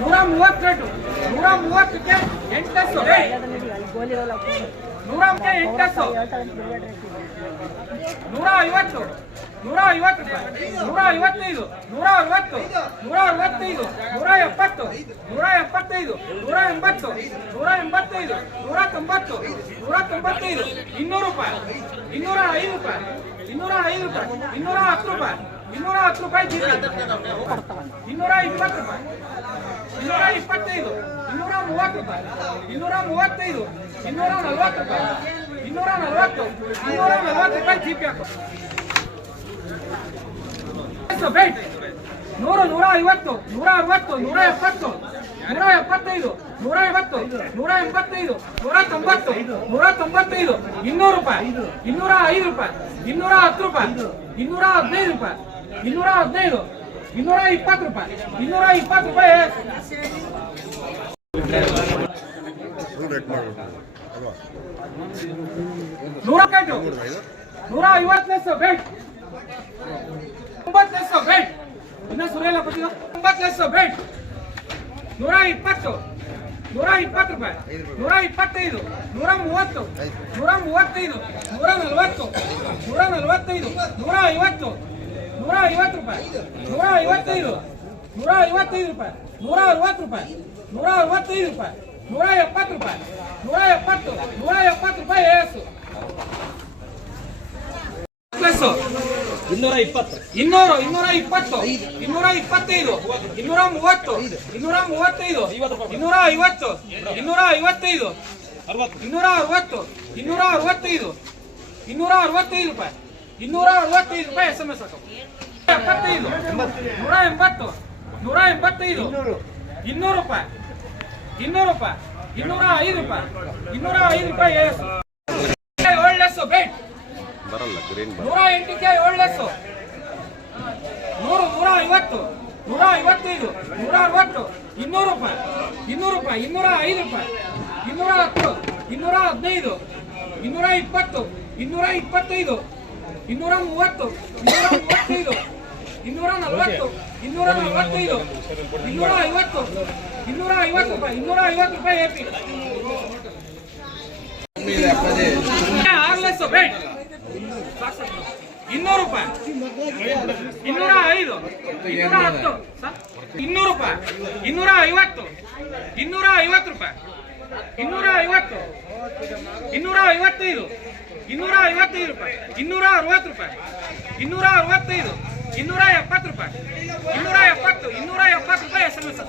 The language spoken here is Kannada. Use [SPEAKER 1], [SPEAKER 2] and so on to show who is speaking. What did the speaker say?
[SPEAKER 1] ಮೂವತ್ತೆಂಟು, ನೂರ ಮೂವತ್ತಕ್ಕೆ ಎಂಟು ನೂರ ಎಂಟು ನೂರ ಐವತ್ತು ನೂರ ಐವತ್ತು, ನೂರ ಐವತ್ತೈದು, ನೂರ ಅರವತ್ತು, ನೂರ ಅರವತ್ತೈದು, ನೂರ ಎಪ್ಪತ್ತು, ನೂರ ಎಪ್ಪತ್ತೈದು, ನೂರ ಎಂಬತ್ತು, ನೂರ ಎಂಬತ್ತೈದು, ನೂರ ತೊಂಬತ್ತು, ನೂರ ತೊಂಬತ್ತೈದು, ಇನ್ನೂರು ರೂಪಾಯಿ, ಇನ್ನೂರ ಐದು ರೂಪಾಯಿ, ಇನ್ನೂರ ಐದು ರೂಪಾಯಿ, ಇನ್ನೂರ ಹತ್ತು ರೂಪಾಯಿ, ಇನ್ನೂರ ಹತ್ತು ರೂಪಾಯಿ ಇನ್ನೂರ ಇಪ್ಪತ್ತು ರೂಪಾಯಿ ಇನ್ನೂರ ಇಪ್ಪತ್ತೈದು ಇನ್ನೂರ ಮೂವತ್ತು ರೂಪಾಯಿ ಇನ್ನೂರ ಮೂವತ್ತೈದು ಇನ್ನೂರ ನಲವತ್ತು ರೂಪಾಯಿ ಇನ್ನೂರ ನಲವತ್ತು ಇನ್ನೂರ ನಲವತ್ತು ರೂಪಾಯಿ ಜಿ ಪಿ ಹಾಕು ಬೆಟ್ ನೂರು ನೂರ ಐವತ್ತು ನೂರ ಅರವತ್ತು ನೂರ ಎಪ್ಪತ್ತು ನೂರ ಎಪ್ಪತ್ತೈದು ನೂರ ಐವತ್ತು ನೂರ ಎಂಬತ್ತೈದು ನೂರ ತೊಂಬತ್ತು ನೂರ ತೊಂಬತ್ತೈದು ಇನ್ನೂರು ರೂಪಾಯಿ ಇನ್ನೂರ ಐದು ರೂಪಾಯಿ ಇನ್ನೂರ ಹತ್ತು ರೂಪಾಯಿ ಇನ್ನೂರ ಹದಿನೈದು ರೂಪಾಯಿ ಇನ್ನೂರ ಹದಿನೈದು ಇನ್ನೂರ ಇಪ್ಪತ್ತು ರೂಪಾಯಿ. ಇನ್ನೂರ ಇಪ್ಪತ್ತು ರೂಪಾಯಿ ನೂರ ಕಟ್ಟು ನೂರ ಐವತ್ತನೇ ಬೆಟ್ ಒಂಬತ್ತನೇ ಬೆಟ್ ಇನ್ನ ಸುರಿಯಲ್ಲ ಕೊಟ್ಟಿಲ್ಲ ಒಂಬತ್ತನೇ ಬೆಟ್ ನೂರ ಇಪ್ಪತ್ತು ನೂರ ಇಪ್ಪತ್ತು ರೂಪಾಯಿ. ನೂರ ಇಪ್ಪತ್ತೈದು ನೂರ ಮೂವತ್ತು ನೂರ ಮೂವತ್ತೈದು ನೂರ ನಲವತ್ತು ನೂರ ನಲವತ್ತೈದು ನೂರ ಐವತ್ತು ನೂರ ಐವತ್ತು ರೂಪಾಯಿ ನೂರ ಐವತ್ತೈದು ನೂರ ಐವತ್ತೈದು ರೂಪಾಯಿ ನೂರ ಅರವತ್ತು ರೂಪಾಯಿ ನೂರ ಅರವತ್ತೈದು ರೂಪಾಯಿ ನೂರ ಎಪ್ಪತ್ತು ರೂಪಾಯಿ ನೂರ ಎಪ್ಪತ್ತು ನೂರ ಎಪ್ಪತ್ತು ರೂಪಾಯಿ ಏಸು ಪ್ಲಸ್
[SPEAKER 2] ಇನ್ನೂರ ಇಪ್ಪತ್ತು
[SPEAKER 1] ಇನ್ನೂರು ಇನ್ನೂರ ಇಪ್ಪತ್ತು ಇನ್ನೂರ ಇಪ್ಪತ್ತೈದು ಇನ್ನೂರ ಮೂವತ್ತು ಇನ್ನೂರ ಮೂವತ್ತೈದು ಇನ್ನೂರ ಐವತ್ತು ಇನ್ನೂರ ಐವತ್ತೈದು
[SPEAKER 2] ಅರವತ್ತು
[SPEAKER 1] ಇನ್ನೂರ ಅರವತ್ತು ಇನ್ನೂರ ಅರವತ್ತೈದು ಇನ್ನೂರ ಅರವತ್ತೈದು ರೂಪಾಯಿ ಇನ್ನೂರ ಅರವತ್ತೈದು ರೂಪಾಯಿ ಎಸ್ ಎಂ ಎಸ್ ಎಪ್ಪತ್ತೈದು. ನೂರ ಎಂಬತ್ತು. ನೂರ ಎಂಬತ್ತೈದು. ಇನ್ನೂರು ರೂಪಾಯಿ. ಇನ್ನೂರು ರೂಪಾಯಿ. ಇನ್ನೂರ ಐದು ರೂಪಾಯಿ. ಇನ್ನೂರ ಐದು ರೂಪಾಯಿ ನೂರ ಏಳು ಬೇಟ್
[SPEAKER 3] ಬರಲ್ಲ ಗ್ರೀನ್ ಬರಲ್ಲ.
[SPEAKER 1] ನೂರ ಎಂಟಕ್ಕೆ ಏಳು ನೂರು ನೂರ ಐವತ್ತು. ನೂರ ಐವತ್ತೈದು. ನೂರ ಅರವತ್ತು. ಇನ್ನೂರು ರೂಪಾಯಿ. ಇನ್ನೂರು ರೂಪಾಯಿ. ಇನ್ನೂರ ಐದು ರೂಪಾಯಿ. ಇನ್ನೂರ ಹತ್ತು. ಇನ್ನೂರ ಹದಿನೈದು. ಇನ್ನೂರ ಇಪ್ಪತ್ತು. ಇನ್ನೂರ ಇಪ್ಪತ್ತೈದು. ಇನ್ನೂರ ಮೂವತ್ತು, ಇನ್ನೂರ ಮೂವತ್ತೈದು, ಇನ್ನೂರ ನಲವತ್ತು, ಇನ್ನೂರ ನಲವತ್ತೈದು, ಇನ್ನೂರ ಐವತ್ತು ಇನ್ನೂರ ಐವತ್ತು ರೂಪಾಯಿ, ಇನ್ನೂರ ಐವತ್ತು ರೂಪಾಯಿ ಎ ಪಿ ಆಗ್ಲೆಸ್ ಇನ್ನೂರು ರೂಪಾಯಿ. ಇನ್ನೂರ ಐದು, ಇನ್ನೂರ ಹತ್ತು ಇನ್ನೂರು ರೂಪಾಯಿ. ಇನ್ನೂರ ಐವತ್ತು ಇನ್ನೂರ ಐವತ್ತು ರೂಪಾಯಿ. ಇನ್ನೂರ ಐವತ್ತು, ಇನ್ನೂರ ಐವತ್ತೈದು. ಇನ್ನೂರ ಐವತ್ತೈದು ರೂಪಾಯಿ. ಇನ್ನೂರ ಅರವತ್ತು ರೂಪಾಯಿ. ಇನ್ನೂರ ಅರವತ್ತೈದು ಇನ್ನೂರ ಎಪ್ಪತ್ತು ರೂಪಾಯಿ. ಇನ್ನೂರ ಎಪ್ಪತ್ತು ಇನ್ನೂರ ಎಪ್ಪತ್ತು ರೂಪಾಯಿ ಎಸ್ ಎಂ ಎಸ್